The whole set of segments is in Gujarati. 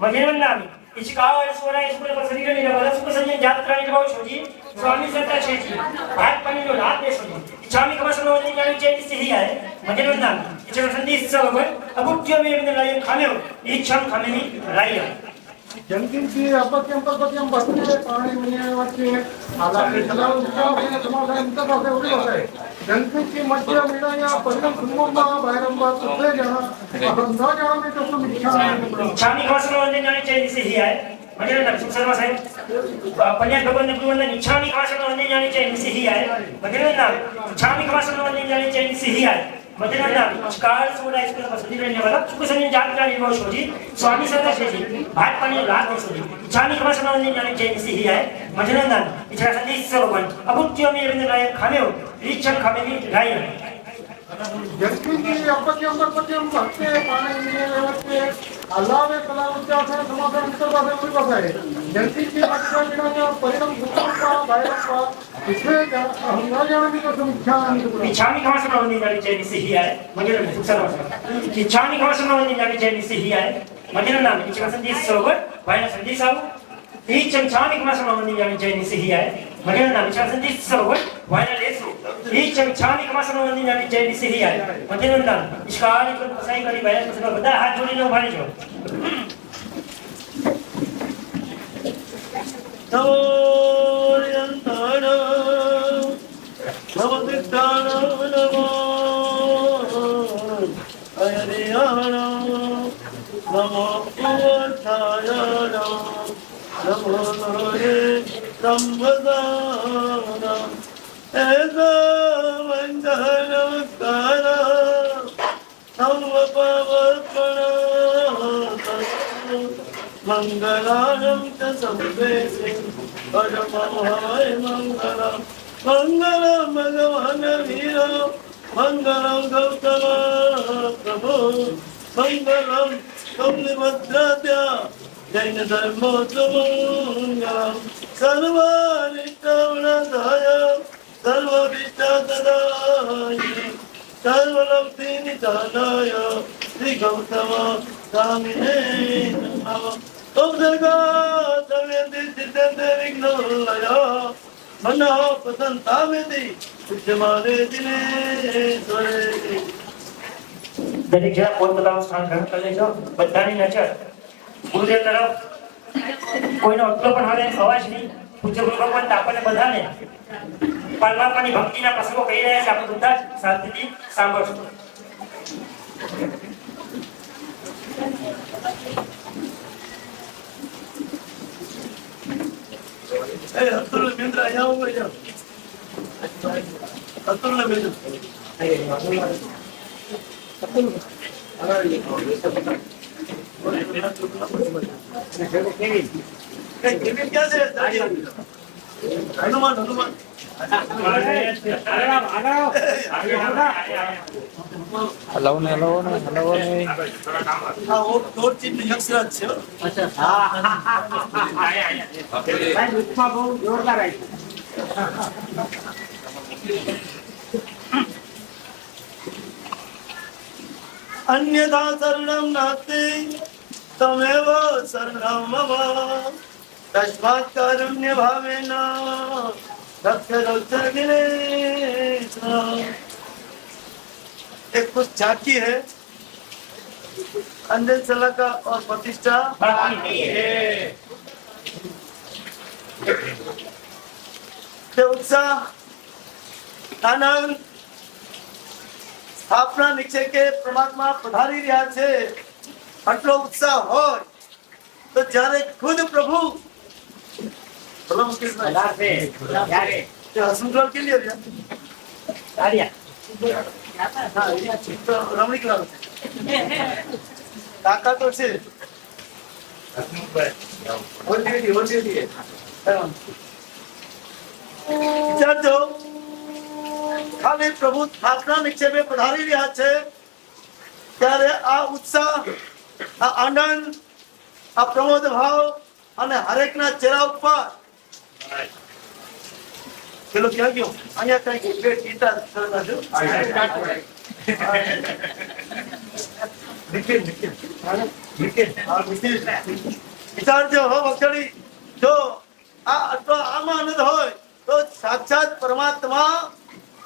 મગેવન્નામી ઇચકાળ સોરાય સુપર પસરીની રબલ સુપર સંજન જાત્રા ની ભાવ છોજી સ્વામી સંતા છેજી ભાત પાણી નો લાભ દે છોજી ઇચ્છામી કમસનો ની જાણી છે સિહી આય મગેવન્નામી ઇચ્છા સંદેશ સવગન અબુજ્ય મે ને લાય ખામ્યો ઈચ્છામ ખામેની લાય જંકિંચી અપત્યમ પરપત્યમ બસને પાણી મિને વચ્ચે આલા ચલાવ ઉત્સવ સમાધાન ઉત્તર પાસે ઉડી વસે જંકિંચી મધ્ય મિળાયા પરિણામ કુંભમાં બૈરંબા ઉત્તરે જણા ન જાણો તો શું ઇચ્છામી કમસનો ની જાણી છે સિહી આય મગેવન્નામી સુસર્વા સાહેબ પન્યા ભગવાન ને ભગવાન ઇચ્છામી કમસનો ની જાણી છે સિહી આય મગેવન્નામી ઇચ્છામી કમસનો ની જાણી છે સિહી આય મગેવન્નામી ઇચકાળ સોરાય સુપર પસરીની રબલ સુપર સંજન જાત્રા ની ભાવ છોજી સ્વામી સંતા છેજી ભાત પાણી લાભ દે છોજી ઇચ્છામી કમસનો ની જાણી છે સિહી આય મગેવન્નામી ઇચ્છા સંદેશ સવગન અબુજ્ય મે ને લાય ખામ્યો ઈચ્છામ ખામેની લાય જંકિંચી અપત્યમ પરપત્યમ બસને પાણી મિને વચ્ચે અલ્લાવે કલા ઉત્સવ સમાધાન ઉત્તર પાસે ઉડી વસે જંકિંચી મધ્ય મિળાયા પરિણામ કુંભમાં બૈરંબા ઉત્તરે જણા ન જાણો તો શું ઇચ્છામી કમસનો ની જાણી છે સિહી આય મગેવન્નામી સુસર્વા સાહેબ ઇચ્છામી કમસનો ની જાણી છે સિહી આય મગેવન્નામી ઇચ્છા સંદેશ સવગન ભાઈના સંદેશ આવ ઈચ્છામી કમસનો ની જાણી છે સિહી આય મગેવન્નામી ઇચ્છા સંદેશ સવગન ભાઈના લેસુ ઈચ્છામી કમસનો ની જાણી છે સિહી આય મગેવન્નામી ઇચકાળ પર પસાઈ કરી ભાઈના સંદેશ બધા હાથ જોડીને ઉભા રહેજો मंगलारं च संवेदे परमहंसः मंगलम् मंगलम भगवान वीर मंगलम गौतम प्रभु मंगलम तुंगभद्राद्या जैन धर्मोत्तमंगलम सर्वारिष्टवनदाय सर्वविष्टदाय सर्वलोकनिदानाय श्री गौतम स्वामिने नमः ओम दुर्गा सर्वेंद्र सिद्धेंद्र विघ्नोलय मनो प्रसन्नतामेति विद्यमाने दिनेश्वरे દરેક જણા પોતપોતાનું સ્થાન ગ્રહણ કરી લેજો બધાની નજર ગુરુદેવ તરફ કોઈનો અટલો પણ હવે અવાજ નહીં પૂજ્ય ગુરુ ભગવાન આપણને બધાને પરમાત્માની ભક્તિના પ્રસંગો કહી રહ્યા છે આપણે બધા જ શાંતિથી સાંભળશું अतुल मित्र आया हो गया अतुल ने भेजो केविन क्या से हनुमान हनुमान हेलो ने हां वो दो चीज यक्षराज છે अच्छा हां भाई रुकमा બહુ જોરદાર આવી अन्यथा शरणं नास्ति तमेव शरणं मम तस्मात् कारुण्य भावेन रक्ष दिनेश एक कुछ झांकी है अंजन सला का और प्रतिष्ठा બાકી है તે उत्साह आनंद સ્થાપના નિશ્ચય કે પરમાત્મા પધારી રહ્યા છે આટલો ઉત્સાહ હોય તો જ્યારે ખુદ પ્રભુ બોલો મુકેશ અલ્લાહ से यार તે હસમુખ કે लिए તારિયા તો રમણીક લાલ કાકા તો છે વિચારજો ખાલી પ્રભુ સ્થાપના નિક્ષેપે પધારી રહ્યા છે ત્યારે આ ઉત્સાહ આ આનંદ આ પ્રમોદ ભાવ અને હરેકના ચહેરા ઉપર પેલો ક્યાં ગયો અહીંયા કઈ બે ચિંતા કરતા છો વિચારજો હો વખડી, જો આમાં આનંદ હોય તો સાક્ષાત પરમાત્મા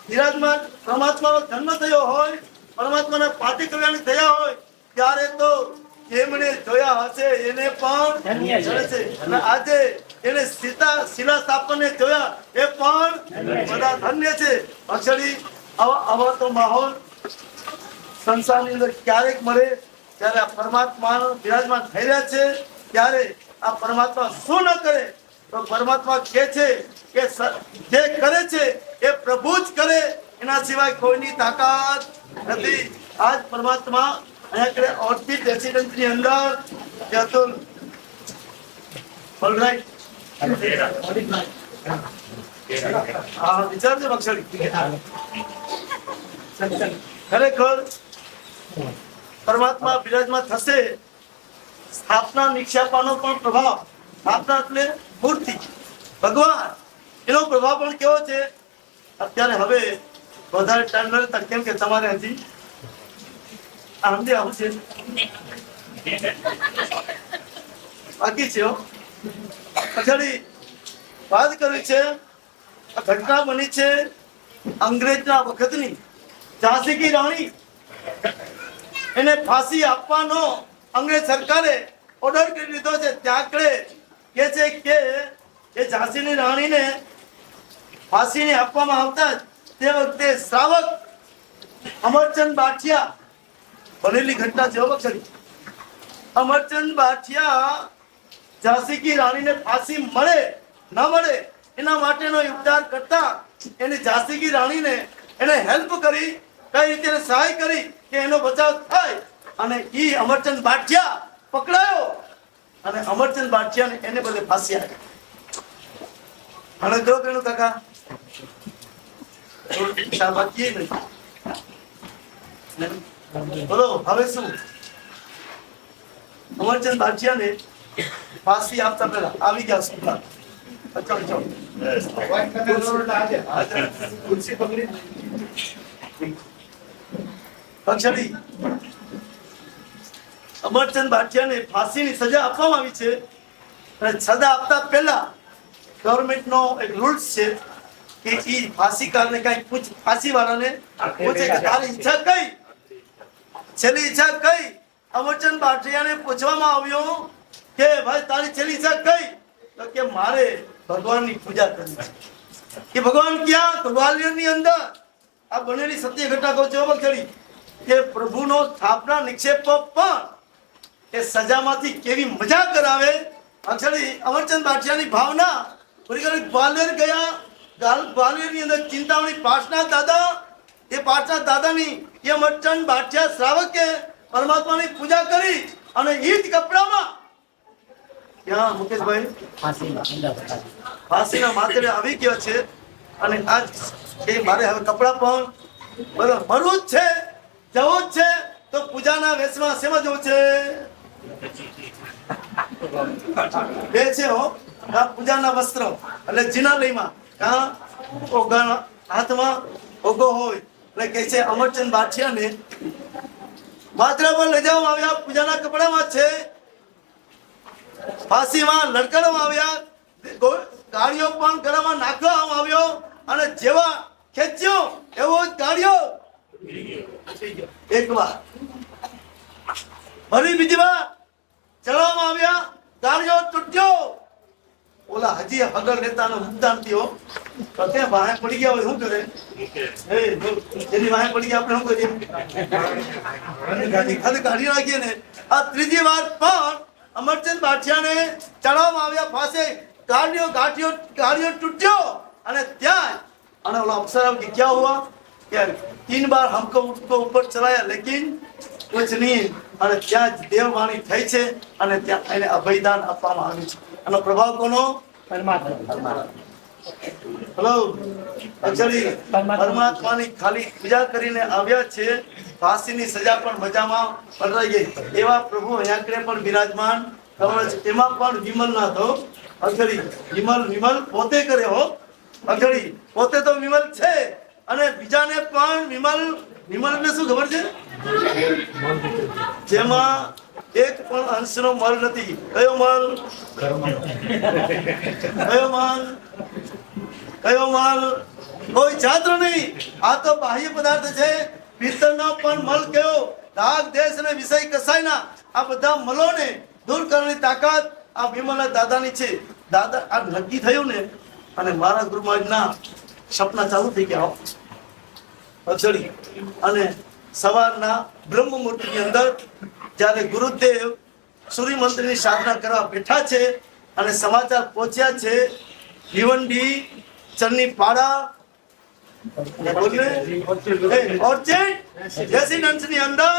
વિરાજમાન, પરમાત્માનો જન્મ થયો હોય, પરમાત્માને પાટી કરવાની થયા હોય ત્યારે તો જેમણે જોયા હશે એને પણ જણે છે. અને આજે એને શિલા સ્થાપનને જોયા એ પણ બધા ધન્ય છે. અક્ષરી આવા તો માહોલ સંસારની અંદર ક્યારેક મળે ત્યારે આ પરમાત્મા વિરાજમાન થઈ રહ્યા છે. ત્યારે આ પરમાત્મા શું ન કરે તો પરમાત્મા કહે છે કે જે કરે છે એ પ્રભુ જ કરે, એના સિવાય કોઈની તાકાત નથી. આજ પરમાત્મા અહીંયા ઓર્ચિડ રેસિડેન્સની અંદર અતુલ ઓલરાઈટ હા વિચારજો બક્ષડી, ખરેખર પરમાત્મા બિરાજમાન થશે. સ્થાપના નિક્ષેપાનો પણ પ્રભાવ, સ્થાપના એટલે મૂર્તિ ભગવાન, એનો પ્રભાવ પણ કેવો છે. અત્યારે હવે વધારે ટાઈમ ન લેતા, કેમ કે તમારે હજી આમથી આવું છે બાકી છે. પછાડી વાત કરવી છે. આ ઘટના બની છે અંગ્રેજના વખતની. ઝાંસી કી રાણી એને ફાંસી આપવાનો અંગ્રેજ સરકારે ઓર્ડર કરી દીધો છે. ત્યાં કે છે કે એ ઝાંસીની રાણીને ફાંસીને આપવામાં આવતા તે વખતે શ્રાવક અમરચંદ બાઠિયા, બનેલી ઘટના છે બક્ષડી, અમરચંદ બાઠિયા ઝાંસી કી રાણીને ફાંસી મળે ન મળે એના માટેનો ઉપચાર કરતા એને ઝાંસી કી રાણીને એને હેલ્પ કરી, કઈ રીતે સહાય કરી કે એનો બચાવ થાય. અને ઈ અમરચંદ બાઠિયા પકડાયો અને અમરચંદ બાઠિયાને એને બદલે ફાંસી આપી. અને જો કેનું કાકા બાકી નહીં બોલો હવે શું. અમરચંદ બાઠિયાને ફાંસી આપતા પહેલા આવી ગયા સુધા અમરચંદ બાઠિયાને ફાંસીની સજા આપવામાં આવી છે. અને સજા આપતા પહેલા ગવર્મેન્ટનો એક રૂલ્સ છે કે ઈ ફાંસીકારને કઈ ફાંસી વાળાને પૂછે કે તારી ઈચ્છા કઈ, છેલ્લી ઈચ્છા કઈ. અમરચંદ બાઠિયાને પૂછવામાં આવ્યું કે ભાઈ તારી છેલ્લી ઈચ્છા કઈ, તો કે મારે ભગવાનની પૂજા કરવી છે. કે ભગવાન ક્યાં? તો ગ્વાલિયરની અંદર આ બનેલી સત્ય ઘટના કહું છું બક્ષડી, કે પ્રભુનો સ્થાપના નિક્ષેપ પણ એ સજામાંથી કેવી મજા કરાવે. અક્ષરી અમરચંદ બાઠિયાની ભાવના ગ્વાલિયર ગયા. ગ્વાલિયરની અંદર ચિંતામણી પાટના દાદા, એ પાટના દાદાની એ અમરચંદ બાઠિયા શ્રાવકે પરમાત્માની પૂજા કરી અને ઈ જ કપડામાં ક્યાં મુકેશભાઈ ફાંસીના માથે આવી ગયો છે. અને આજ એ મારે હવે કપડા પણ બરાબર મરવું જ છે, જવું જ છે. તો પૂજાના વેશમાં શેમાં જવું છે? બે છે હો, પૂજાના વસ્ત્રો એટલે જીનાલયમાં હાથમાં ઓગો હોય એટલે કે છે અમરચંદ બાઠિયાને માત્રા પર લઈ જવામાં આવ્યા. પૂજાના કપડામાં છે, ફાંસીમાં લટકાવવામાં આવ્યા, ગાડીઓ પણ ગળામાં નાખવામાં આવ્યો અને જેવા ખેંચ્યો એવો જ ગાડીઓ એક વાર ફરી બીજી વાર ચલાવવામાં આવ્યા, ગાડીઓ તૂટ્યો. ઓલા હજી આગળ લેતાનો મુદ્દાન થયો તો તે વાહે પડી ગયા હોય શું કરે? એની વાહે પડી ગયા આપણે શું કરીએ? કાઢી નાખીએ ને. આ ત્રીજી વાર પણ અમરચંદ બાઠિયાને ચડાવવામાં આવ્યા ફાંસે. ગાડીઓ તૂટ્યો અને ત્યાં અને ઓલા અફસર કે ક્યાં હુઆ કે 3 બાર हमको उसको ऊपर चलाया लेकिन कुछ नहीं. અને ત્યાં દેવવાણી થઈ છે અને ત્યાં એને અભયદાન આપવામાં આવ્યું છે. આનો પ્રભાવ કોનો? પરમાત્મા. હેલો અક્ષરી પરમાત્માની ખાલી પૂજા કરીને આવ્યા છે. ફાંસીની સજા પણ મજામાં પલરાઈ ગઈ. એવા પ્રભુ અહીંયા પણ બિરાજમાન ખબર છે. એમાં પણ વિમલ ના થો અક્ષરી. વિમલ પોતે કરે હો અક્ષરી, પોતે તો વિમલ છે અને બીજાને પણ વિમલ એટલે શું ખબર છે? જેમાં એક પણ અંશનો મલ નથી. કયો મલ? કયો મલ? કયો મલ? કોઈ જાતનો નહીં. આ તો બાહ્ય પદાર્થ છે. પિત્તળનો પણ મલ કયો? રાગ, દેશ અને વિષય કસાયના આ બધા મલોને દૂર કરવાની તાકાત આ વિમલના દાદાની છે. દાદા આ નક્કી થયું ને, અને મારા ગુરુ મહારાજના સપના ચાલુ થઈ ગયા અક્ષરી. અને સવારના બ્રહ્મ મુહૂર્તની અંદર જ્યારે ગુરુદેવ સૂર્યમંત્રની સાધના કરવા બેઠા છે અને સમાચાર પહોંચ્યા છે ભિવંડી ચરની પાડા રેસિડન્સની અંદર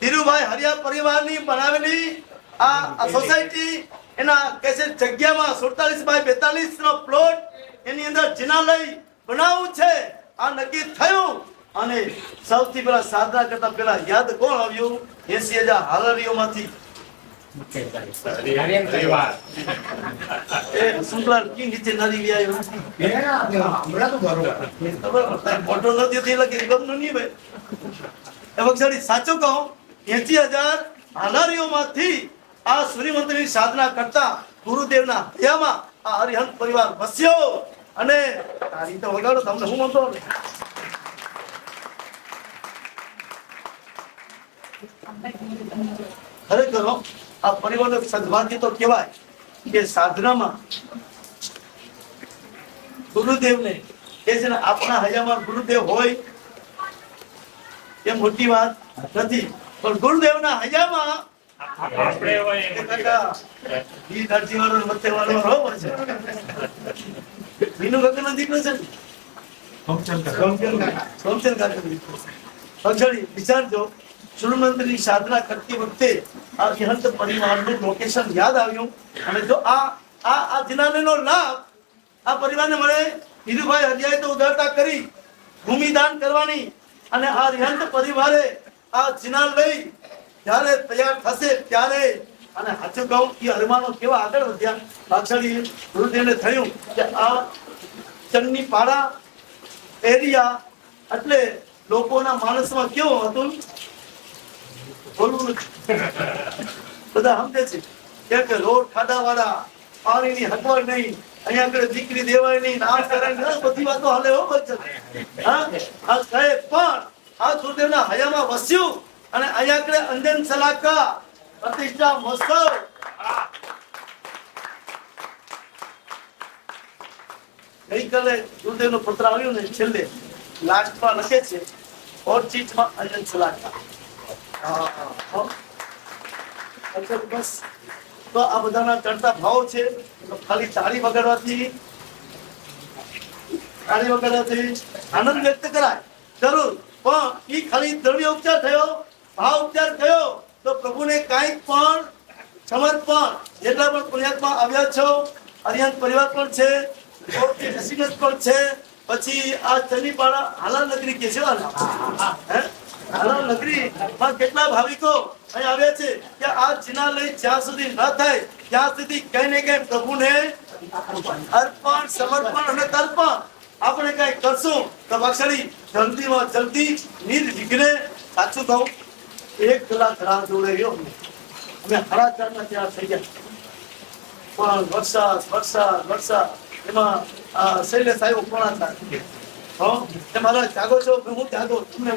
ધીરુભાઈ હરિયા પરિવારની બનાવેલી આ સોસાયટી એના કે છે જગ્યામાં 47/42 નો પ્લોટ એની અંદર જિનાલય બનાવવું છે. આ નક્કી થયું અને સૌથી પહેલા સાધના કરતા પહેલા યાદ કોણ આવ્યું? 80,000 હાલરીઓમાંથી સુંદર કી નીચે નદી લઈ આવ્યો. ફોટો નથી એટલે કે ગમનું નહીં ભાઈ. એ વખતે સાચું કહું, 80,000 હાલારીઓમાંથી આ સૂર્યમંત્રની સાધના કરતા ગુરુદેવના હયામાં આ હરિહંત પરિવાર વસ્યો. અને તારી તો વગાડો, તમને હું મનતો ખરેખર આ પરિવારનો સદભાગ્ય તો કહેવાય કે સાધનામાં ગુરુદેવને કે છે ને આપણા હયામાં ગુરુદેવ હોય એ મોટી વાત નથી, પણ ગુરુદેવના હયામાં આપણે હોય ઈ ધરતી વાળો મથે વાળો બરોબર છે. વિનુ કાકાનો દીકરો છે ને, સોમચંદ કાકાનો દીકરો. અક્ષરી વિચારજો, સૂર્યમંત્રની સાધના કરતી વખતે આ વિહંત પરિવારનું લોકેશન યાદ આવ્યું. અને જો આ જિનાલયનો લાભ આ પરિવારને મળે, ધીરુભાઈ હરિયાએ તો ઉદારતા કરી ભૂમિદાન કરવાની. અને આ વિહંત પરિવારે આ જિનાલય જ્યારે તૈયાર થશે ત્યારે, અને સાચું કહું એ અરમાનો કેવા આગળ વધ્યા. પાછળી ગુરુદેવને થયું કે આ ચન્ની પાડા એરિયા એટલે લોકોના માણસમાં કેવું હતું બોલવું બધા સમજે છે કે રોડ ખાડા વાળા, પાણીની હગવડ નહીં, અહીંયા આગળ દીકરી દેવાય નહીં, આ કરે બધી વાતો હાલે હો બચ્ચે. હા આ સાહેબ પણ આ ગુરુદેવના હયામાં વસ્યું અને અહીંયા આગળ અંજન સલાકા પ્રતિષ્ઠા મહોત્સવ ગઈકાલે ગુરુદેવનો પત્ર આવ્યો ને છેલ્લે લાસ્ટમાં લખે છે ઓર્ચિટમાં અંજન સલાકા. બસ તો આ બધાના ચડતા ભાવ છે. ખાલી તાળી વગાડવાથી આનંદ વ્યક્ત કરાય જરૂર, પણ એ ખાલી દ્રવ્ય ઉપચાર થયો, ભાવ ઉપચાર થયો તો પ્રભુને કાંઈક પણ સમર્પણ. જેટલા પણ પુણ્યાત્મા આવ્યા છો, હરિહંત પરિવાર પણ છે, રેસિડન્સ પણ છે, પછી આ ચન્નીપાડા હાલાલ નગરી કે છે, હાલાલ નગરી માં કેટલા ભાવિકો અહીં આવ્યા છે કે આ જિનાલય જ્યાં સુધી ન થાય ત્યાં સુધી કઈ ને કઈ પ્રભુને અર્પણ, સમર્પણ અને તર્પણ આપણે કઈ કરશું તો બક્ષડી જલ્દીમાં જલ્દી નિર્વિઘ્ને. સાચું કહું 1 કલાક રાહ જોડે રહ્યો, અમે 4:30 તૈયાર થઈ ગયા, પણ વરસાદ એમાં શૈલેષ આવ્યો 4:30. મારા જાગો છો, હું જાગો, તમને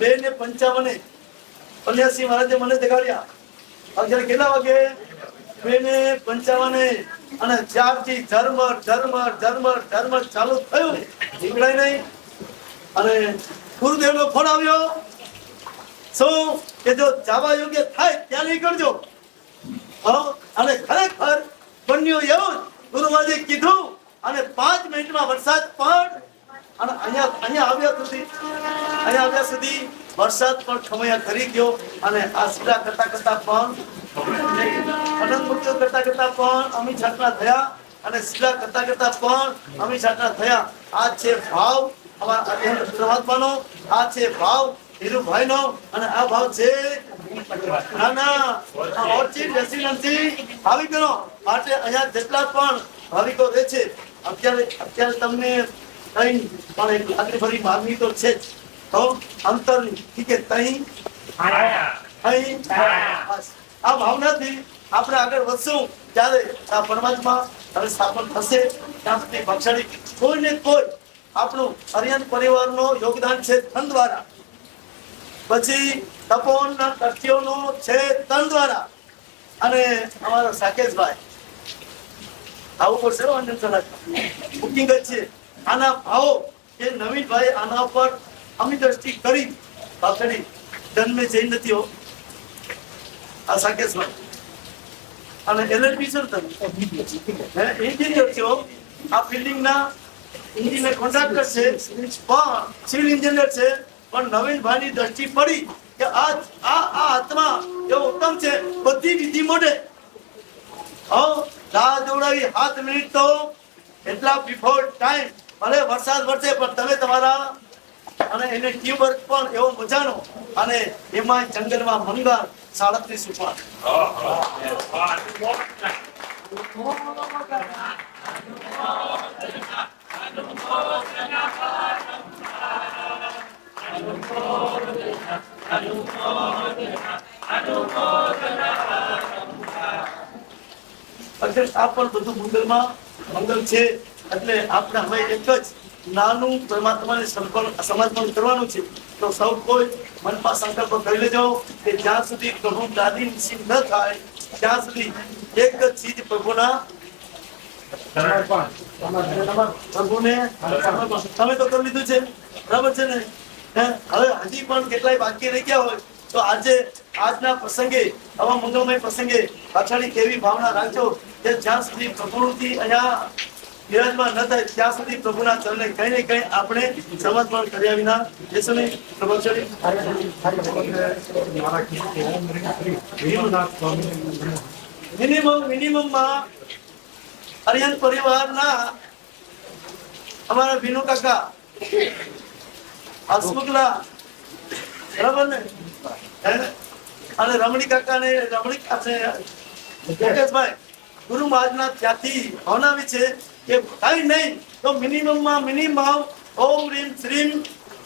2:55 પલ્યાસી મહારાજે મને જગાડ્યા. અત્યારે કેટલા વાગે? 2:55 અને 4 થી ઝરમર ચાલુ થયું, નીકળાય નહીં. અને ગુરુદેવનો ફોન આવ્યો શું કે જો જવા યોગ્ય થાય ત્યાં નીકળજો. અને ખરેખર બન્યું એવું ગુરુ મહારાજે કીધું. અને 5 મિનિટમાં વરસાદ પણ, અને અહીંયા આવ્યા સુધી વરસાદ પણ ખમૈયા કરી ગયો. અને આ શિલા કરતા પણ અનંત મૂર્તિઓ કરતા પણ અમી છાટના થયા, અને શિલા કરતા પણ અમી છાટના થયા. આ છે ભાવ અમારા પરમાત્માનો, આ છે ભાવ ધીરુભાઈનો, અને આ ભાવ છે ભાવિકોનો. માટે અહીંયા જેટલા પણ ભાવિકો રહે છે અત્યારે તમને કઈ પણ એક લાગણી ભરી માગણી તો છે જ. તો અંતરની ઠીક છે તહીં અહીં બસ. આ ભાવનાથી આપણે આગળ વધશું ત્યારે આ પરમાત્મા હવે સ્થાપન થશે. ત્યાં સુધી ભક્ષણી કોઈ ને કોઈ આપણું અરિયન પરિવારનો યોગદાન છે ધન દ્વારા, પછી તપોવનના તથ્યોનો છે તન દ્વારા, અને અમારો સાકેશભાઈ આવું પડશે બુકિંગ જ છે. આના ભાવો એ નવીનભાઈ આના પર અમી દ્રષ્ટિ કરી પાછળી જન્મે જઈ નથી હો આ સાકેશભાઈ, અને એલએલબી સર તમે એન્જિનિયર છો, આ ફિલ્ડિંગના એન્જિનિયર કોન્ટ્રાક્ટર છે, પણ સિવિલ એન્જિનિયર છે, પણ નવીનભાઈની દ્રષ્ટિ પડી કે આ આત્મા એવો ઉત્તમ છે બધી વિધિ મોઢે. રાહ દોડાવી 7 મિનિટ તો એટલા બિફોર ટાઈમ, ભલે વરસાદ વરસે પણ તમે તમારા અને એને ટ્યુબ વર્ક પણ એવો મજાનો, અને એમાં જંગલમાં મંગળ 37 ઉપર આ પણ બધું મંગલ છે. એટલે આપણે હવે એક જ નાનું પરમાત્માને સમર્પણ કરવાનું છે. તો સૌ કોઈ મનમાં સંકલ્પ કરી લેજો કે જ્યાં સુધી પ્રભુ દાદી નિશ્ચિત ન થાય ત્યાં સુધી એક જ ચીજ પ્રભુના પ્રભુને તમે તો કરી લીધું છે, બરાબર છે ને? હવે હજી પણ કેટલાય બાકી રહી ગયા હોય તો આજે આજના પ્રસંગે આવા મંગળમય પ્રસંગે પાછળ એવી ભાવના રાખજો કે જ્યાં સુધી પ્રભુથી અહીંયા વિરાજમાન ન થાય ત્યાં સુધી પ્રભુના ચરણે કઈ ને કઈ આપણે સમર્પણ કર્યા વિના જઈશું નહીં. મિનિમમમાં અરિયન પરિવારના અમારા વિનુ કાકા હસમુખલા, બરાબર ને, અને રમણી કાકા ને મુકેશભાઈ ગુરુ મહારાજના ત્યાંથી ભાવનાવી છે કે કઈ નહીં તો મિનિમમ ઓમ રીમ શ્રીમ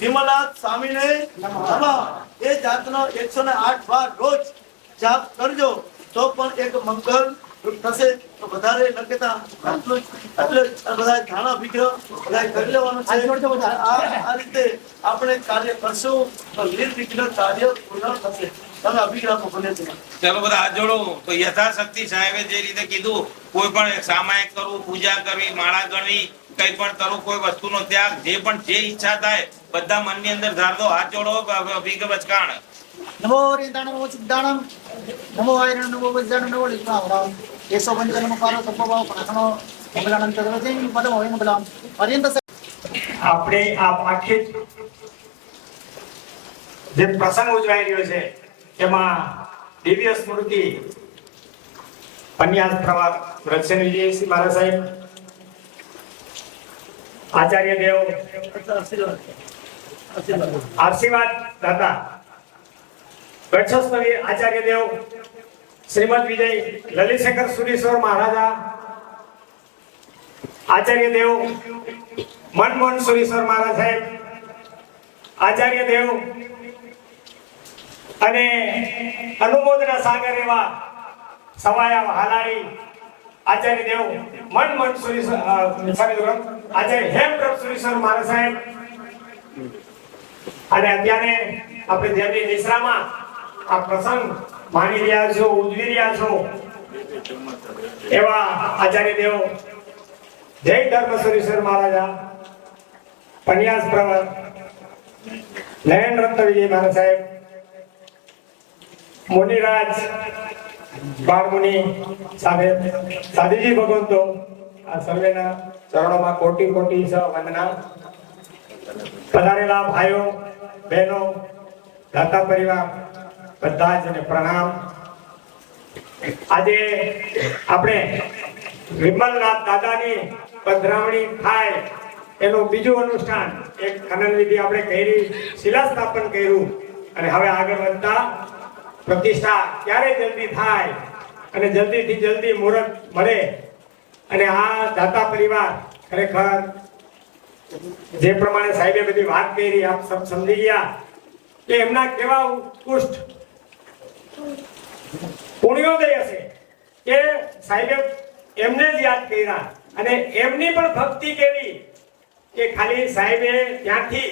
વિમલા સ્વામીને નમઃ એ જાતનો 108 વાર રોજ જાપ કરજો તો પણ એક મંગલ થશે. તો વધારે નકતા આટલું બધા ધાણા વિગ્રહ બધા કરી લેવાનું છે. આ રીતે આપણે કાર્ય કરશું તો નિર્વિઘ્ન કાર્ય પૂર્ણ થશે. તમે અભિગ્રહ બને છે. ચલો બધા હાથ જોડો. તો યથાશક્તિ સાહેબે જે રીતે કીધું કોઈ પણ સામાયિક કરવું, પૂજા કરવી, માળા ગણવી, કઈ પણ કરવું, કોઈ વસ્તુનો ત્યાગ, જે પણ જે ઈચ્છા થાય બધા મનની અંદર ધાર દો. હાથ જોડો. અભિગ બચકાણ. નમો રીતાણ નમો સિદ્ધાણમ નમો આયરણ નમો વૈદ્યાણ નમો લીલાવરામ એસો પંચનમ પારો સંભવ પ્રાણો મંગલાનંદ તદવચિં પદમ હોય મંગલામ અર્યંત. આપણે આ આખી જે પ્રસંગ ઉજવાઈ રહ્યો છે એમાં દિવ્ય સ્મૃતિ પન્યાસ પ્રવાસ રક્ષણ વિજયસિંહ મહારાજ સાહેબ, આચાર્ય દેવ આશીર્વાદ દાદા ગઢસ્તવી આચાર્ય દેવ શ્રીમદ વિજય લલિતશંકર સુરીશ્વર મહારાજા, આચાર્ય દેવ મનમોહન સુરીશ્વર મહારાજ સાહેબ, આચાર્ય દેવ અને અનુમોદના સાગર એવા સવાયા હાલારી આચાર્ય દેવ મનમોહન સુરીશ્વર આચાર્ય હેમપ્રભ સુરીશ્વર મહારાજ સાહેબ, અને અત્યારે આપણે જેમની નિશ્રામાં આ પ્રસંગ માની રહ્યા છો, ઉજવી રહ્યા છો એવા આચાર્ય દેવ જય ધર્મ સુરેશ્વર મહારાજા, પન્યાસ પ્રવર નયન રત્ન વિજય મહારાજ સાહેબ, મુનિરાજ બાળમુનિ સાહેબ, સાધુજી ભગવંતો, આ સર્વેના ચરણોમાં કોટી કોટી વંદના. પધારેલા ભાઈઓ બહેનો દાતા પરિવાર બધા જ ને પ્રણામ. આજે આપણે વિમલનાથ દાદાની પધરામણી થાય એનું બીજું અનુષ્ઠાન, એક ખનન વિધિ આપણે કરી, શિલા સ્થાપન કર્યું, અને હવે આગળ વધતા પ્રતિષ્ઠા ક્યારે જલ્દી થાય અને જલ્દીથી જલ્દી મુહૂર્ત મળે. અને આ દાતા પરિવાર ખરેખર જે પ્રમાણે સાહેબે બધી વાત કરી આપ સબ સમજી ગયા કે એમના કેવા ઉત્કૃષ્ટ પુણ્યોદય હશે કે સાહેબે એમને જ યાદ કર્યા અને એમની પણ ભક્તિ કેવી કે ખાલી સાહેબે ત્યાંથી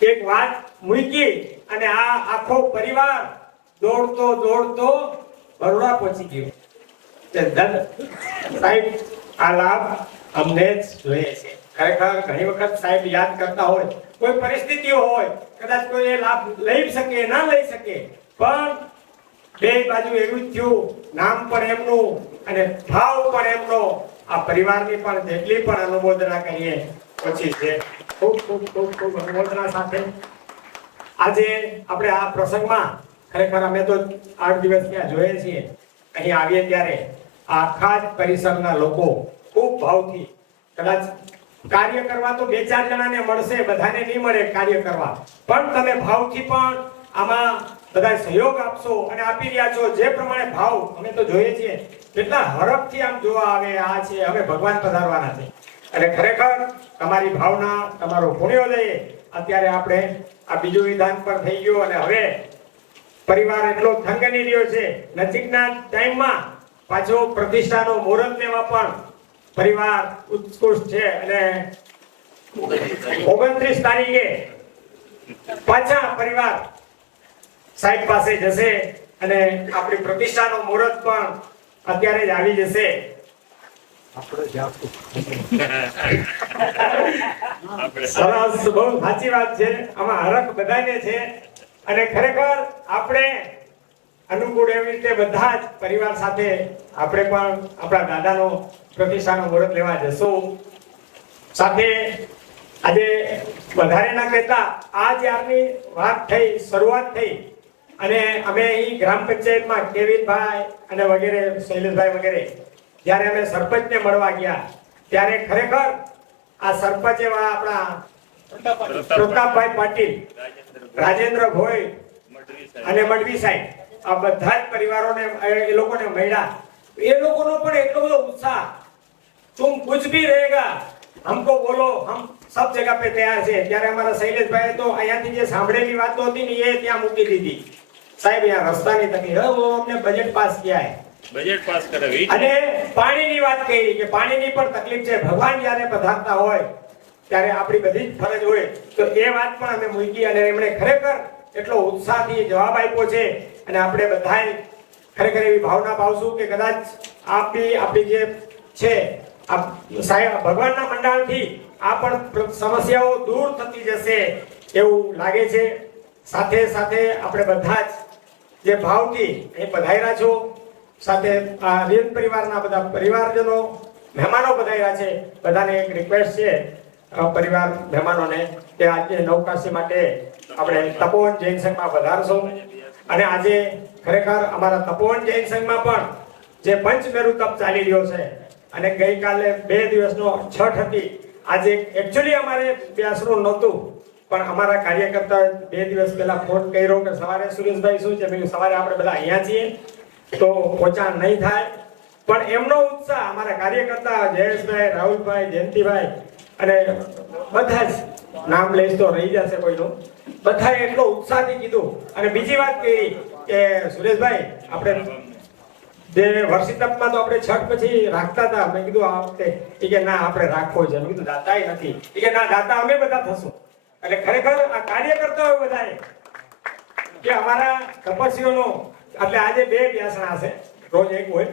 એક વાત મૂકી અને આ આખો પરિવાર દોડતો દોડતો બરોડા પહોંચી ગયો સાહેબ આ લાભ અમને જ જોઈએ છે ખરેખર ઘણી વખત સાહેબ યાદ કરતા હોય કોઈ પરિસ્થિતિઓ હોય કદાચ કોઈ એ લાભ લઈ શકે ના લઈ શકે પણ બે બાજુ એવું જ થયું નામ પણ એમનું અને ભાવ પણ એમનો આ પરિવારની પણ જેટલી પણ અનુમોદના કરીએ પછી છે ખૂબ ખૂબ ખૂબ ખૂબ અનુમોદના સાથે આજે આપણે આ પ્રસંગમાં ખરેખર અમે તો 8 દિવસ ત્યાં જોઈએ છીએ અહીં આવીએ ત્યારે આખા જ પરિસરના લોકો ખૂબ ભાવથી કદાચ કાર્ય કરવા તો 2-4 જણાને મળશે બધાને નહીં મળે કાર્ય કરવા પણ તમે ભાવથી પણ આમાં બધા સહયોગ આપશો અને આપી રહ્યા છો જે પ્રમાણે ભાવ અમે તો જોઈએ છીએ કેટલા હરખથી આમ જોવા આવે આ છે હવે ભગવાન પધારવાના છે અને ખરેખર તમારી ભાવના તમારો પુણ્યોદય અત્યારે આપણે આ બીજું વિધાન પર થઈ ગયું અને હવે પરિવાર એટલો થંગની રહ્યો છે નજીકના ટાઈમમાં પાછો પ્રતિષ્ઠાનો મુહૂર્ત લેવા પણ પરિવાર ઉત્કૃષ્ટ છે અને 29 તારીખે પાછા પરિવાર સાહેબ પાસે જશે અને આપણી પ્રતિષ્ઠાનો મુહૂર્ત પણ અત્યારે જ આવી જશે સરસ બહુ સાચી વાત છે આમાં હરખ બધાને છે અને ખરેખર આપણે અનુકૂળ એવી રીતે બધા જ પરિવાર સાથે આપણે પણ આપણા દાદાનો પ્રતિષ્ઠાનો મુહૂર્ત લેવા જશું સાથે આજે વધારે ના કહેતા આ જ્યારની વાત થઈ શરૂઆત થઈ અને અમે અહીં ગ્રામ પંચાયતમાં કેવિનભાઈ અને વગેરે શૈલેષભાઈ વગેરે જ્યારે અમે સરપંચને મળવા ગયા ત્યારે ખરેખર આ સરપંચ એવા આપણા પ્રતાપભાઈ પાટીલ રાજેન્દ્ર ભોઈ અને મડવી સાહેબ આ બધા જ પરિવારોને એ લોકોને મળ્યા એ લોકોનો પણ એટલો બધો ઉત્સાહ तुम कुछ भी रहेगा हमको बोलो हम सब जगह पे तैयार છે ત્યારે અમારા શૈલેષભાઈ તો અહીંયાથી જે સાંભળેલી વાતો હતી ને એ ત્યાં મૂકી દીધી સાહેબ અહીંયા રસ્તાની તકલીફ હવે અમને બજેટ પાસ કિયા હે બજેટ પાસ કરાવી અને પાણીની વાત કરી કે પાણીની પણ તકલીફ છે ભગવાન જ્યારે પધારતા હોય ત્યારે આપણી બધી જ ફરજ હોય તો એ વાત પણ અમે મૂકી અને એમણે ખરેખર એટલો ઉત્સાહથી જવાબ આપ્યો છે અને આપણે બધાય ખરેખર એવી ભાવના પાવશું કે કદાચ આપણી જે છે આ સાહેબ ભગવાનના મંડાણથી આ પણ સમસ્યાઓ દૂર થતી જશે એવું લાગે છે સાથે સાથે આપણે બધા જ જે ભાવથી અહીં પધાર્યા છો સાથે આ રેન પરિવારના બધા પરિવારજનો મહેમાનો પધાર્યા છે બધાને એક રિક્વેસ્ટ છે પરિવાર મહેમાનોને કે આજે નવકાશી માટે આપણે તપોવન જૈન સંઘમાં પધારશો અને આજે ખરેખર અમારા તપોવન જૈન સંઘમાં પણ જે પંચમેરુ તપ ચાલી રહ્યો છે અને ગઈકાલે 2 દિવસનો છઠ હતી આજે એકચ્યુઅલી અમારે બેસરું નહોતું પણ અમારા કાર્યકર્તા 2 દિવસ પહેલા ફોન કર્યો કે સવારે સુરેશભાઈ શું છે મેં સવારે આપણે બધા અહીંયા છીએ તો પહોંચા નહીં થાય પણ એમનો ઉત્સાહ અમારા કાર્યકર્તા જયેશભાઈ રાહુલભાઈ જયંતિભાઈ અને બધા જ નામ લઈશ તો રહી જશે કોઈનું બધાએ એટલો ઉત્સાહથી કીધું અને બીજી વાત કહી કે સુરેશભાઈ આપણે જે વર્ષી તપમાં તો આપણે છઠ પછી રાખતા હતા મેં કીધું આ વખતે કે ના આપણે રાખવો છે મેં કીધું દાતાય નથી કે ના દાતા અમે બધા થશું એટલે ખરેખર આ કાર્યકર્તાઓ બધાએ કે અમારા તપસ્વીઓનો એટલે આજે 2 બેસણા છે રોજ એક હોય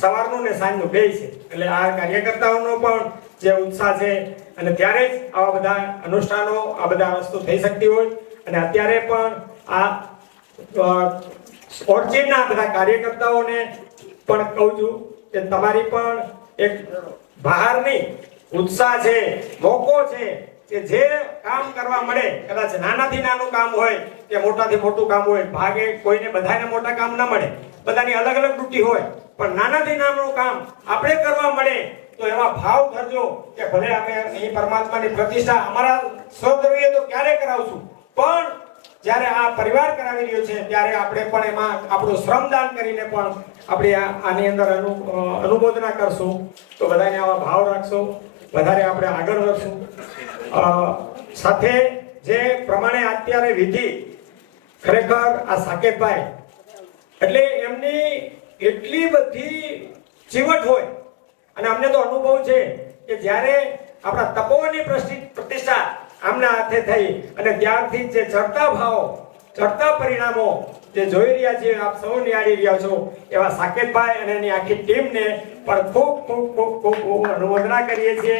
સવારનું ને સાંજનું 2 છે એટલે આ કાર્યકર્તાઓનો પણ જે ઉત્સાહ છે અને ત્યારે જ આવા બધા અનુષ્ઠાનો આ બધા વસ્તુ થઈ શકતી હોય અને અત્યારે પણ આ ઓર્ચિડના બધા કાર્યકર્તાઓને પણ કહું છું કે તમારી પણ એક બહારની ઉત્સાહ છે મોકો છે કે જે કામ કરવા મળે કદાચ નાનાથી નાનું કામ હોય કે મોટાથી મોટું કામ હોય ભાગે કોઈને બધાને મોટા કામ ના મળે બધાની અલગ અલગ ડ્યુટી હોય પણ નાનાથી નાનું કામ આપણે કરવા મળે તો એમાં ભાવ ધરજો કે ભલે અમે અહીં પરમાત્માની પ્રતિષ્ઠા અમારા સ્વધર્મીય તો ક્યારે કરાવશું પણ જ્યારે આ પરિવાર કરાવી રહ્યો છે ત્યારે આપણે પણ એમાં આપણું શ્રમદાન કરીને પણ આપણે આની અંદર અનુમોદના કરશું તો બધાને આવા ભાવ રાખશો વધારે આપણે આગળ વધશું. સાથે જે પ્રમાણે અત્યારે વિધિ ખરેખર આ સાકેતભાઈ એટલે એમની એટલી બધી ચીવટ હોય અને અમને તો અનુભવ છે કે જ્યારે આપણા તપોવનની પ્રતિષ્ઠા આમના હાથે થઈ અને ત્યારથી જે ચડતા ભાવો ચડતા પરિણામો જે જોઈ રહ્યા છીએ, આપ સૌ નિહાળી રહ્યા છો, એવા સાકેતભાઈ અને એની આખી ટીમને પણ ખૂબ ખૂબ ખૂબ ખૂબ ખૂબ અનુમોદના કરીએ છીએ.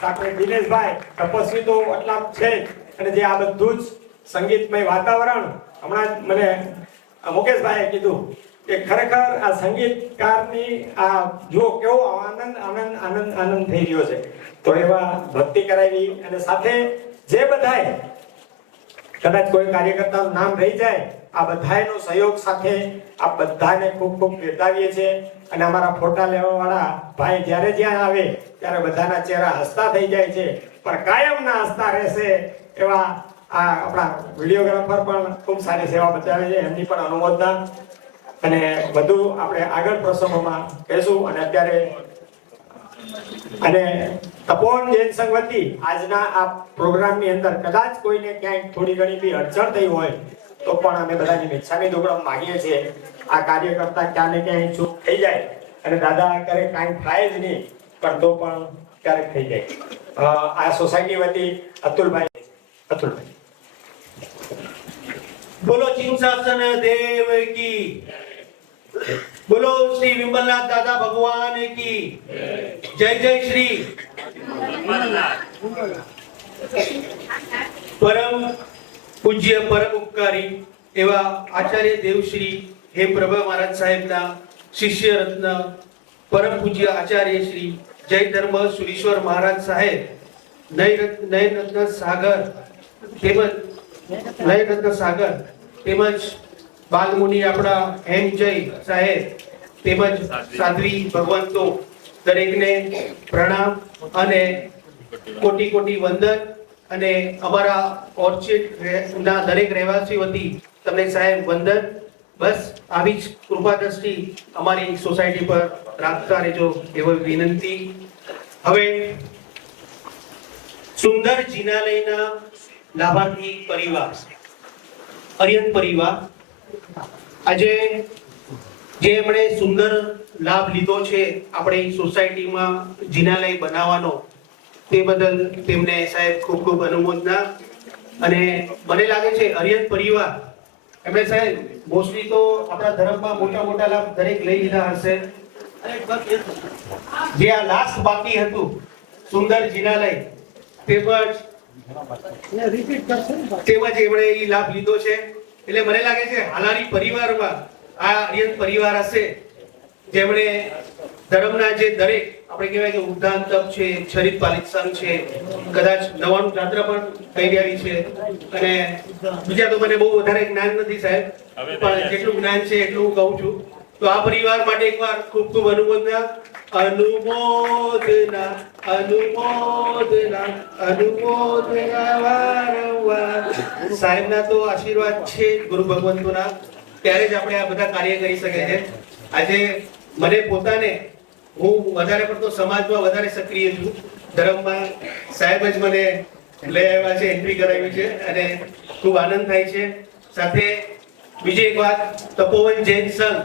સાથે દિનેશભાઈ તપસ્વી તો એટલા છે જ, અને જે આ બધું જ સંગીતમય વાતાવરણ હમણાં જ મને મુકેશભાઈએ કીધું કે ખરેખર આ સંગીતકારની આ જુઓ કેવો આનંદ આનંદ આનંદ આનંદ થઈ રહ્યો છે. તો એવા ભક્તિ કરાવી અને સાથે જે બધાય કદાચ કોઈ કાર્યકર્તાનું નામ રહી જાય, આ બધાયનો સહયોગ સાથે આ બધાને ખૂબ ખૂબ બિરદાવીએ છીએ. અને અમારા ફોટા લેવા વાળા ભાઈ જ્યારે જ્યાં આવે ત્યારે બધાના ચહેરા હસતા થઈ જાય છે, પણ કાયમના હસતા રહેશે એવા આ આપણા વિડીયોગ્રાફર પણ ખૂબ સારી સેવા બતાવે છે, એમની પણ અનુમોદના. અને વધુ આપણે આગળ પ્રસંગોમાં કહેશું. અને અત્યારે અને તપોવન જૈન સંઘ વતી આજના આ પ્રોગ્રામની અંદર કદાચ કોઈને ક્યાંય થોડી ઘણી બી અડચણ થઈ હોય તો પણ અમે બધાની મિચ્છામી દુક્કડમ માંગીએ છીએ. આ કાર્યકર્તા ક્યાં ને ક્યાંય ચૂક થઈ જાય અને દાદા ક્યારેક કાંઈ થાય જ નહીં, પણ તો પણ ક્યારેક થઈ જાય. આ સોસાયટી વતી અતુલભાઈ બોલો ચિંતાસન દેવ કી, બોલો શ્રી વિમલનાથ દાદા ભગવાન કી જય. જય શ્રી પરમ પૂજ્ય પરમ ઉપકારી એવા આચાર્ય દેવશ્રી હે પ્રભા મહારાજ સાહેબના શિષ્ય રત્ન પરમ પૂજ્ય આચાર્ય શ્રી જય ધર્મ સુરીશ્વર મહારાજ સાહેબ નયન રત્ન સાગર તેમજ બાલમુનિ આપણા હેમ જય સાહેબ તેમજ સાધ્વી ભગવંતો દરેકને પ્રણામ અને કોટી કોટી વંદન. અને અમારા ઓર્ચિડ ના દરેક રહેવાસી વતી તમને સાહેબ વંદન. બસ આવી જ કૃપા દ્રષ્ટિ અમારી સોસાયટી પર રાખતા રહેજો એવી વિનંતી. હવે સુંદર જિનાલયના લાભાર્થી પરિવાર અરિયન પરિવાર આજે જે એમણે સુંદર લાભ લીધો છે આપણી સોસાયટીમાં જિનાલય બનાવવાનો, તે બદલ તેમને સાહેબ ખૂબ ખૂબ અનુમોદના. અને મને લાગે છે અરિયન પરિવાર એમણે સાહેબ મોસ્ટલી તો આપણા ધર્મમાં મોટા મોટા લાભ દરેક લઈ લીધા હશે. જે આ લાસ્ટ બાકી હતું સુંદર જિનાલય તેમજ એમણે એ લાભ લીધો છે. એટલે મને લાગે છે હાલારી પરિવારમાં આ આર્યન પરિવાર હશે જેમણે ધર્મના જે દરેક આપણે કહેવાય કે ઉદ્ધાન તપ છે, ચરિત પાલિત સંઘ છે, કદાચ 99 જાત્રા પણ થઈ રહી છે. અને બીજા તો મને બહુ વધારે જ્ઞાન નથી સાહેબ, પણ જેટલું જ્ઞાન છે એટલું હું કહું છું. તો આ પરિવાર માટે એકવાર ખૂબ ખૂબ અનુમોદના. અનુમોદના અનુમોદના અનુમોદના વારંવાર. સાહેબના તો આશીર્વાદ છે ગુરુ ભગવંતોના, ત્યારે જ આપણે આ બધા કાર્ય કરી શકે છે. આજે મને પોતાને હું વધારે પડતો સમાજમાં વધારે સક્રિય છું, ધર્મમાં સાહેબ જ મને લઈ આવ્યા છે, એન્ટ્રી કરાવી છે અને ખૂબ આનંદ થાય છે. સાથે બીજી એક વાત, તપોવન જૈન સંઘ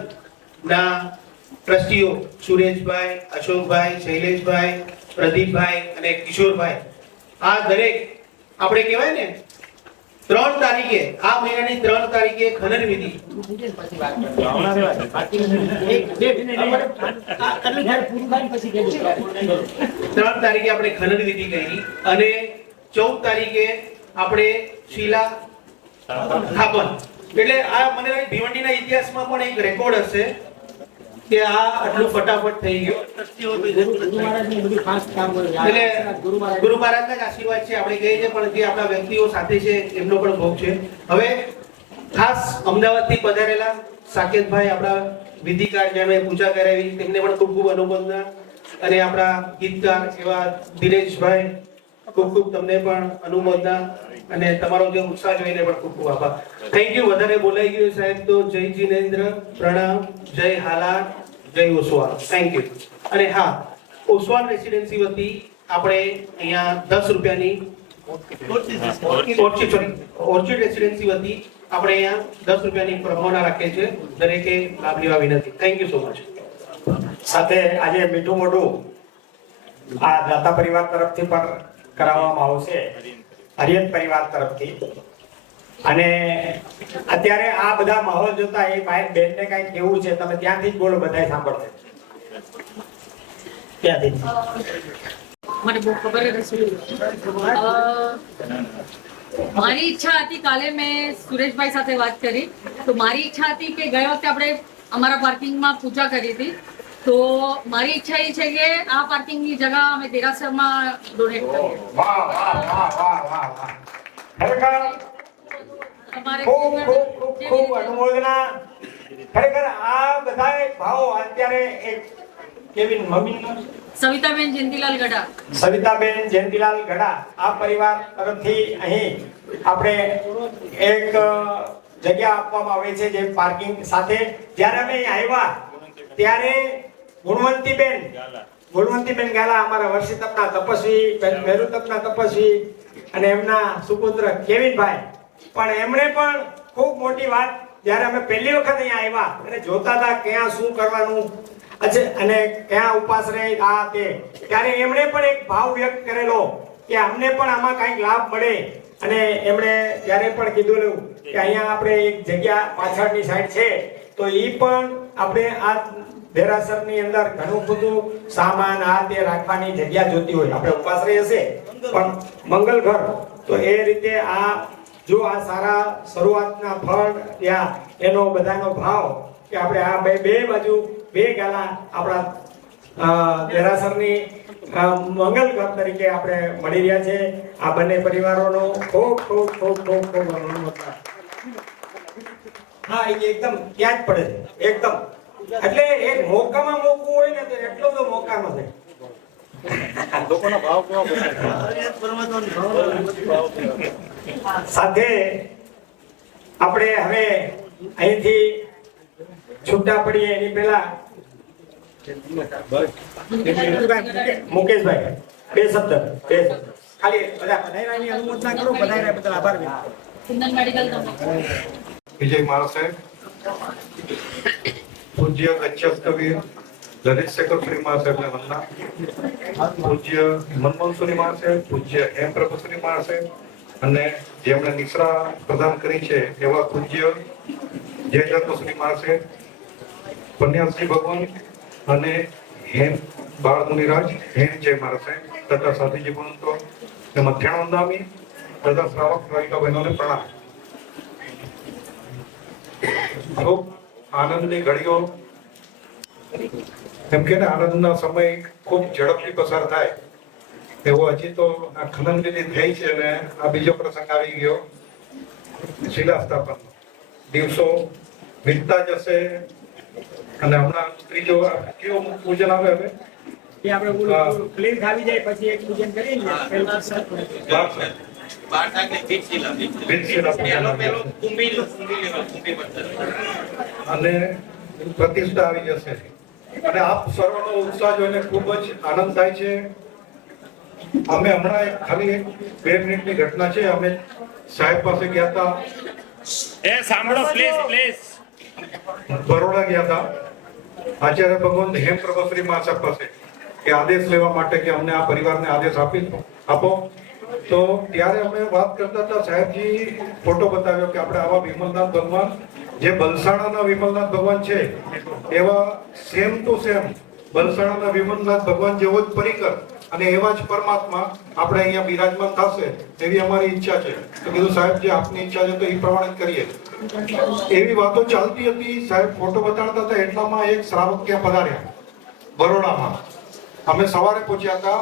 ના ટ્રસ્ટીઓ સુરેશભાઈ, અશોકભાઈ, શૈલેષભાઈ, પ્રદીપભાઈ અને કિશોરભાઈ, આ દરેક આપણે કહેવાય ને 3 તારીખે આ મહિનાની 3 તારીખે ખનન વિધિ 3 તારીખે આપણે ખનન વિધિ કરી અને 14 તારીખે આપણે શિલા સ્થાપન. એટલે આ મને ભીવંડીના ઇતિહાસમાં પણ એક રેકોર્ડ હશે કે આ આટલું ફટાફટ થઈ ગયું. એટલે ગુરુ મહારાજના જ આશીર્વાદ છે આપણે કહીએ છીએ, પણ જે આપણા વ્યક્તિઓ સાથે છે એમનો પણ ભોગ છે. હવે ખાસ અમદાવાદથી પધારેલા સાકેતભાઈ આપણા વિધિકાર જેમણે પૂજા કરાવી તેમને પણ ખૂબ ખૂબ અનુમોદના. અને આપણા ગીતકાર એવા દિનેશભાઈ ખૂબ ખૂબ તમને પણ અનુમોદના. અને તમારો જે ઉત્સાહ જોઈને પણ ખૂબ ખૂબ આભાર. Thank you. વધારે બોલાઈ ગયું સાહેબ તો જય જિનેન્દ્ર, પ્રણામ, જય હાલાર, જય ઓસવાલ. Thank you. અને હા, ઓસવાલ રેસિડેન્સી વતી આપણે અહીંયા 10 રૂપિયાની ઓર્ચિડ રેસિડેન્સી વતી આપણે અહીંયા 10 રૂપિયાની પ્રમાણ રાખીએ છીએ. દરેકે લાભ લેવા વિનંતી. Thank you so much. સાથે આજે મીઠું મોઢું આ દાતા પરિવાર તરફથી પણ કરાવવામાં આવશે, હરિયત પરિવાર તરફથી. અને અત્યારે આ બધા માહોલ જોતા એ બેનને કઈ કેવું છે, તમે ત્યાંથી જ બોલો, બધાય સાંભળશે. ત્યાંથી મને બહુ ખબર જ નથી. મારી ઈચ્છા હતી, કાલે મેં સુરેશભાઈ સાથે વાત કરી, તો મારી ઈચ્છા હતી કે ગયા વખતે આપણે અમારા પાર્કિંગમાં પૂજા કરી હતી, તો મારી ઈચ્છા એ છે કે આ પાર્કિંગની જગ્યા અમે દેરાસરમાં ડોનેટ કરીએ. વાહ વાહ વાહ વાહ વાહ વાહ, ખરેખર અમારે ખૂબ ખૂબ ખૂબ ખૂબ અનુમોદના. ખરેખર આ બધાય ભાવો અત્યારે એક કેવી મમ્મીનું સવિતાબેન જયંતિલાલ ગઢા, સવિતાબેન જયંતિલાલ ગઢા, આ પરિવાર તરફથી અહીં આપણે એક જગ્યા આપવામાં આવે છે જે પાર્કિંગ સાથે. જ્યારે અમે અહીં આવ્યા ત્યારે ગુણવંતીબેન ગાલા અમારા વર્ષિતપના તપસ્વી, મેરુતપના તપસ્વી અને એમના સુપુત્ર કેવિનભાઈ, પણ એમણે પણ ખૂબ મોટી વાત, જ્યારે અમે પહેલી વખત અહીંયા આવ્યા અને જોતા હતા ક્યાં શું કરવાનું અને ક્યાં ઉપાસ રહે આ તે, ત્યારે એમણે પણ એક ભાવ વ્યક્ત કરેલો કે અમને પણ આમાં કંઈક લાભ મળે. અને એમણે ત્યારે પણ કીધું કે અહીંયા આપણે એક જગ્યા પાછળની સાઈડ છે, તો એ પણ આપણે આ દેરાસરની અંદર ઘણું બધું સામાન આ તે રાખવાની જગ્યા જોતી હોય. આપણે ઉપાસ રહી હશે પણ મંગલ ઘર, તો એ રીતે આ જો આ સારા શરૂઆતના ફળ ત્યાં એનો બધાનો ભાવ કે આપણે આ બે બાજુ બે ગાલા આપણા દેરાસરની મંગલ ઘર તરીકે આપણે મળી રહ્યા છે. આ બંને પરિવારોનો ખૂબ ખૂબ ખૂબ ખૂબ ખૂબ અનુમોદના. હા, એ એકદમ ત્યાં જ પડે છે એકદમ. એટલે એક મોકામાં મોકવું હોય ને તો એટલો બધો મોકા નથી. લોકોનો ભાવ કેવો સાથે આપણે હવે અહીંથી છૂટા પડીએ એની પહેલા મુકેશભાઈ બે શબ્દ ખાલી બધા બધાયરાની અનુમોદના કરો. બધાયરા બદલ આભાર વ્યક્ત. કુંદન મેડિકલ તમને વિજય મહારાજ, પૂજ્ય ગચ્છસ્તવીર લલિત શેખર મહાસાહેબને વંદના. પૂજ્ય મનમોહનસુરી મહાસાહેબ, પૂજ્ય એમ પ્રભુસુરી મહાસાહેબ અને જેમણે નિશ્રા પ્રદાન કરી છે એવા પૂજ્ય જય ધર્મસુરી મહાસાહેબ, પન્યાશ્રી ભગવાન અને હેમ બાળ મુનિરાજ હેમ જય મહારાજ તથા સાધીજી ભણતો મધ્યાહન વંદામી તથા શ્રાવક શ્રાવિકા બહેનોને પ્રણામ. ખૂબ આનંદની ઘડીઓ, એમ કે આનંદના સમય ખૂબ ઝડપથી પસાર થાય એવો હજી તો આ ખનન વિધિ થઈ છે અને આ બીજો પ્રસંગ આવી ગયો શિલાસ્થાપન. દિવસો વીતતા જશે અને હમણાં ત્રીજો કેવો પૂજન આવે હવે એ આપણે ક્લીન થાવી જાય પછી એક પૂજન કરીએ ને પહેલા 12 ભીતશિલા પેલો કુંભી અને પ્રતિષ્ઠા આવી જશે. અને આપ સર્વનો ઉત્સાહ જોઈને ખૂબ જ આનંદ થાય છે. અમે હમણાં ખાલી 2 મિનિટની ઘટના છે. અમે સાહેબ પાસે ગયા હતા, સાંભળો પ્લીઝ બરોડા ગયા હતા આચાર્ય ભગવાન હેમ પ્રભુશ્રી મહાસાહેબ પાસે કે આદેશ લેવા માટે કે અમને આ પરિવારને આદેશ આપો. તો ત્યારે અમે વાત કરતા હતા, સાહેબજી ફોટો બતાવ્યો કે આપણે આવા વિમલનાથ ભગવાન જે બલસાણાના વિમલનાથ ભગવાન છે એવા સેમ ટુ સેમ બલસાણાના વિમલનાથ ભગવાન જેવો જ પરિકર અને એવા જ પરમાત્મા આપણે અહીંયા બિરાજમાન થશે એવી અમારી ઈચ્છા છે. તો કીધું સાહેબ જે આપની ઈચ્છા છે તો એ પ્રમાણે કરીએ. એવી વાતો ચાલતી હતી. સાહેબ ફોટો બતાડતા હતા એટલામાં એક શ્રાવક ત્યાં પધાર્યા બરોડામાં. અમે સવારે પહોંચ્યા હતા,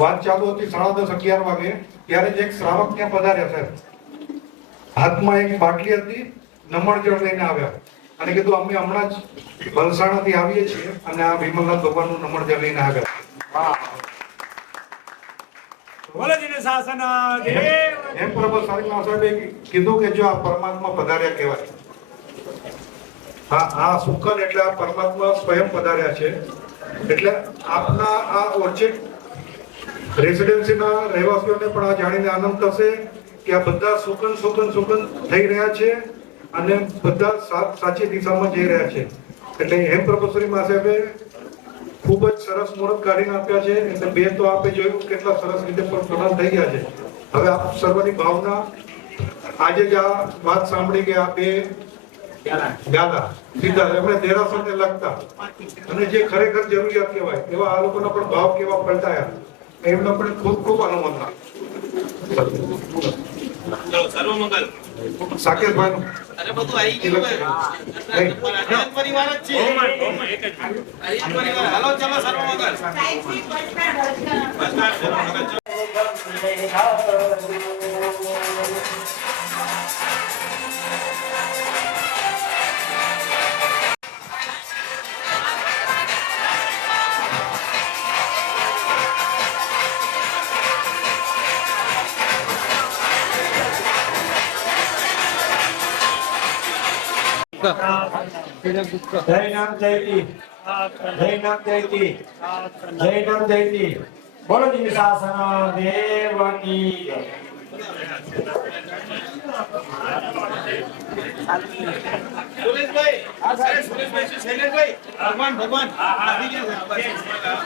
વાત ચાલુ હતી 10:30-11 વાગે, ત્યારે જ એક શ્રાવક ત્યાં પધાર્યા સાહેબ. હાથમાં એક બાટલી હતી, નમણ જળ લઈને આવ્યા અને કીધું અમે હમણાં જ વલસાડથી આવીએ છીએ અને આ વિમલનાથ ભગવાનનું નમણ જળ લઈને આવ્યા. એમ પ્રભુ સાહેબે કીધું કે જો આ પરમાત્મા પધાર્યા કહેવાય. આ સુખન એટલે આ પરમાત્મા સ્વયં પધાર્યા છે. એટલે આપના આ ઓર્ચિડ રેસિડેન્સીના રહેવાસીઓને પણ આ જાણીને આનંદ થશે કે આ બધા સુકન થઈ રહ્યા છે અને બધા સાચી દિશામાં જઈ રહ્યા છે. એટલે હેમ પ્રભુશ્રી સાહેબે ખૂબ જ સરસ મુહૂર્ત કાઢીને આપ્યા છે. એટલે બે તો આપે જોયું કેટલા સરસ રીતે પ્રદાન થઈ ગયા છે. હવે આપ સર્વની ભાવના આજે જ આ વાત સાંભળી કે આ બે ગાલા સીધા એમણે દેરાસરને લગતા અને જે ખરેખર જરૂરિયાત કહેવાય એવા આ લોકોના પણ ભાવ કેવા પલટાયા એમનો પણ ખૂબ ખૂબ અનુમોદના. ચલો સર્વમંગલ. સાકેતભાઈ અરે બધું આવી ગયું હવે. હરિયન પરિવાર જ છે. હરિયન પરિવાર. હાલો ચલો સર્વમંગલ. બસ સર્વમંગલ. જય નામ જયતી, જય નામ જયતી, જય નામ જયતી. બોલો જી શાસન દેવની જય. સુરેશભાઈ સુરેશભાઈ શૈલેષભાઈ ભગવાન આવી ગયા